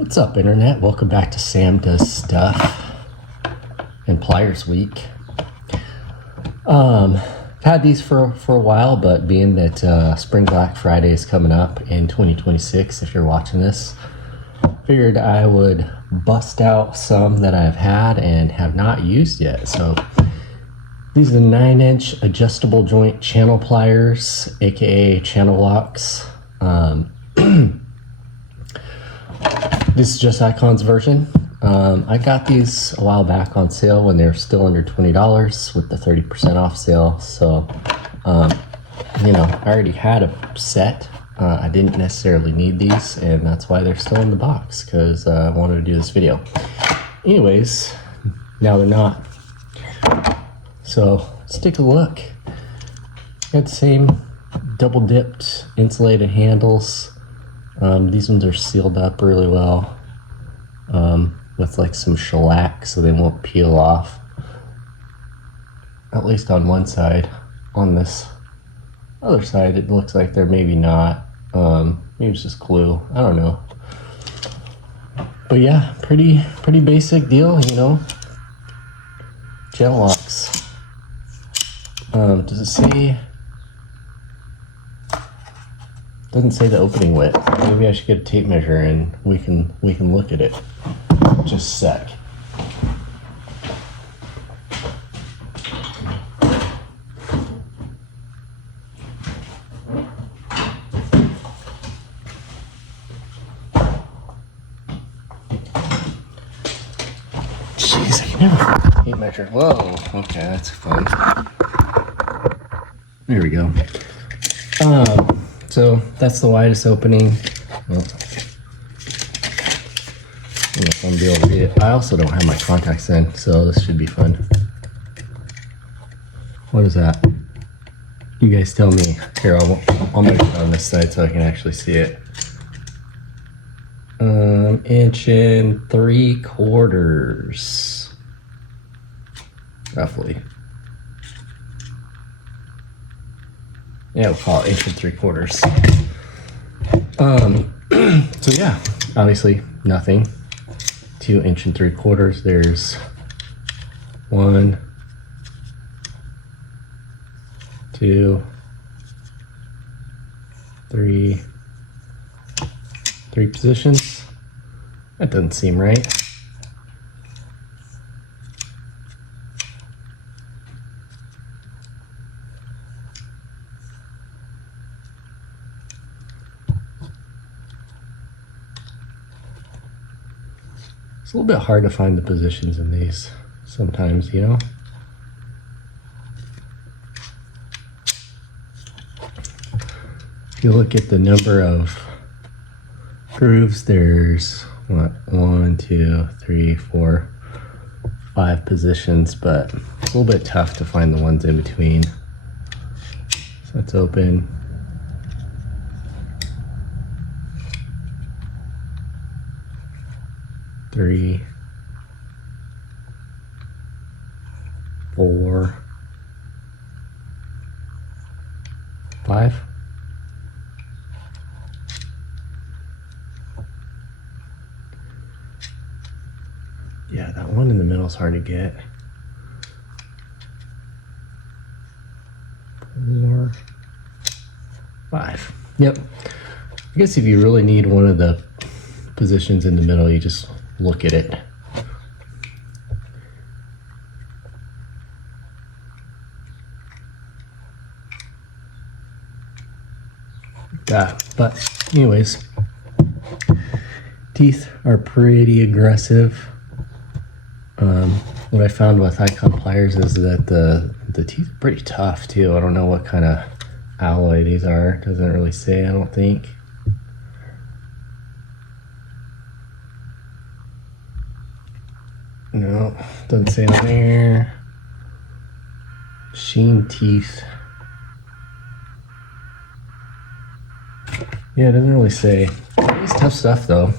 What's up, Internet? Welcome back to Sam Does Stuff and Pliers Week. I've had these for a while, but being that Spring Black Friday is coming up in 2026, if you're watching this, figured I would bust out some that I've had and have not used yet. So these are the 9-inch adjustable joint channel pliers, aka channel locks. This is just Icon's version. I got these a while back on sale when they were still under $20 with the 30% off sale. So, I already had a set. I didn't necessarily need these, and that's why they're still in the box, because I wanted to do this video. Anyways, now they're not. So let's take a look. Got the same double dipped insulated handles. These ones are sealed up really well with like some shellac so they won't peel off, at least on one side. On this other side it looks like they're maybe not. Maybe it's just glue, I don't know. But yeah, pretty basic deal, channel locks. Does it say? Doesn't say the opening width. Maybe I should get a tape measure and we can look at it. Just a sec. Jeez, I can never find a tape measure. Whoa, okay, that's fun. There we go. So that's the widest opening. Well, I don't know if I'm gonna be able to read it. I also don't have my contacts in, so this should be fun. What is that? You guys tell me. Here, I'll measure it on this side so I can actually see it. 1 3/4 inches, roughly. Yeah, we'll call it 1 3/4 inches. So yeah, obviously nothing. 2 3/4 inches. There's 1, 2, 3. 3 positions. That doesn't seem right. It's a little bit hard to find the positions in these sometimes, If you look at the number of grooves, there's 1, 2, 3, 4, 5 positions, but it's a little bit tough to find the ones in between. So that's open. Three, 4, 5. Yeah, that one in the middle is hard to get. 4, 5. Yep. I guess if you really need one of the positions in the middle, you just look at it. Like that. But anyways, teeth are pretty aggressive. What I found with Icon pliers is that the teeth are pretty tough too. I don't know what kind of alloy these are. Doesn't really say, I don't think. No, doesn't say on there. Sheen teeth. Yeah, it doesn't really say. It's tough stuff though,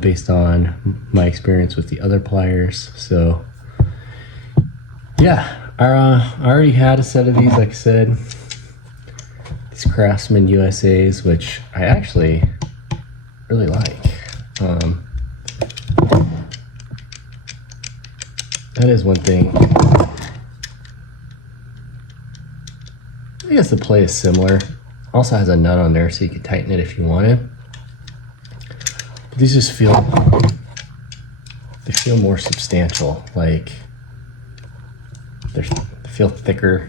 based on my experience with the other pliers. So yeah, I already had a set of these, like I said. These Craftsman USAs, which I actually really like. That is one thing. I guess the play is similar. Also has a nut on there so you can tighten it if you wanted. But these just feel more substantial, like they feel thicker.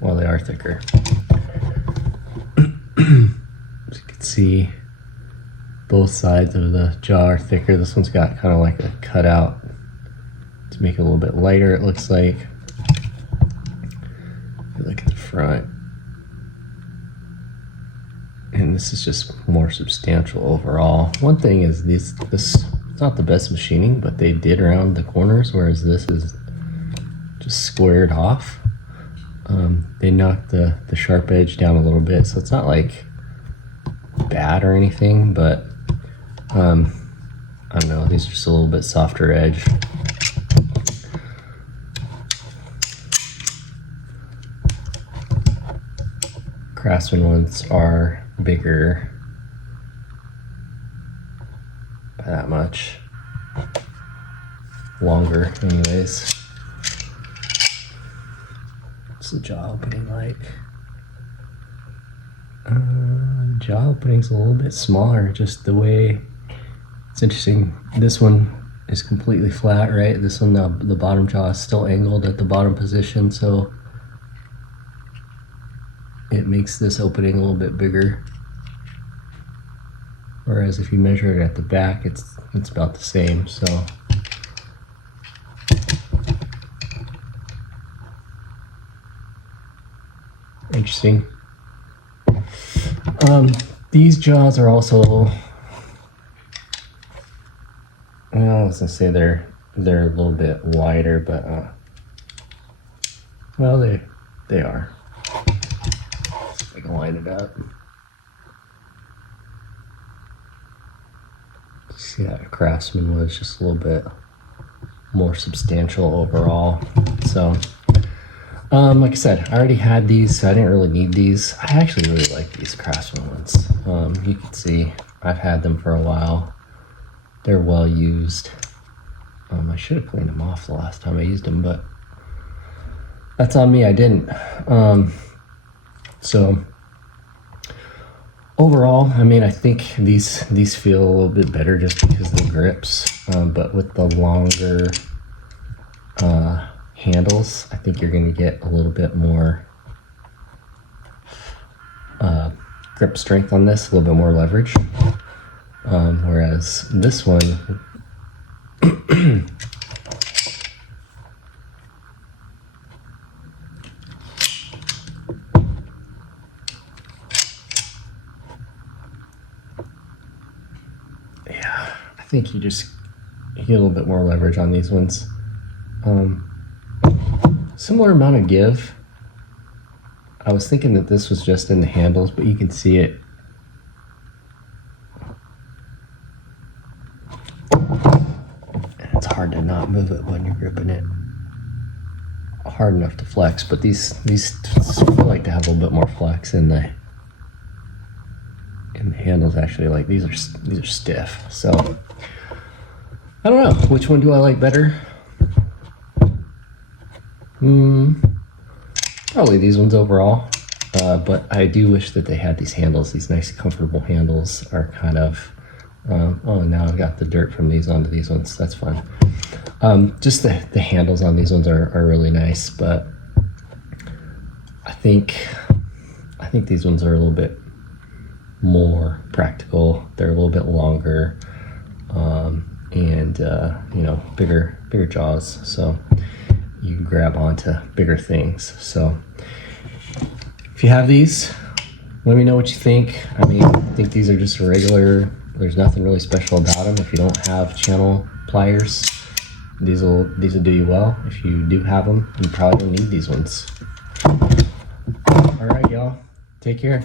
Well, they are thicker. As you can see, both sides of the jaw are thicker. This one's got kind of like a cutout to make it a little bit lighter, it looks like. If you look at the front. And this is just more substantial overall. One thing is this it's not the best machining, but they did round the corners, whereas this is just squared off. They knocked the sharp edge down a little bit, so it's not like bad or anything, but I don't know, these are just a little bit softer edge. Craftsman ones are bigger by that much. Longer anyways. What's the jaw opening like? Jaw opening's a little bit smaller, just the way. It's interesting, this one is completely flat, right? This one, the bottom jaw is still angled at the bottom position, so it makes this opening a little bit bigger. Whereas if you measure it at the back, it's about the same, so. Interesting. These jaws are also, well, I was gonna say they're a little bit wider, but well, they are. I can line it up. See that Craftsman was just a little bit more substantial overall. So, like I said, I already had these, so I didn't really need these. I actually really like these Craftsman ones. You can see I've had them for a while. They're well used. I should have cleaned them off the last time I used them, but that's on me, I didn't. So overall, I mean, I think these feel a little bit better just because of the grips, but with the longer handles, I think you're going to get a little bit more grip strength on this, a little bit more leverage, whereas this one yeah, I think you get a little bit more leverage on these ones. Similar amount of give. I was thinking that this was just in the handles, but you can see it. It's hard to not move it when you're gripping it hard enough to flex, but these feel like to have a little bit more flex in the handles. Actually, like these are stiff. So I don't know, which one do I like better? Probably these ones overall, but I do wish that they had these handles. These nice comfortable handles are kind of, oh, now I've got the dirt from these onto these ones. That's fun. Just the handles on these ones are really nice, but I think these ones are a little bit more practical. They're a little bit longer, and you know, bigger jaws, so you can grab onto bigger things. So if you have these, let me know what you think. I mean, I think these are just regular. There's nothing really special about them. If you don't have channel pliers, these will do you well. If you do have them, you probably don't need these ones. All right, y'all, take care.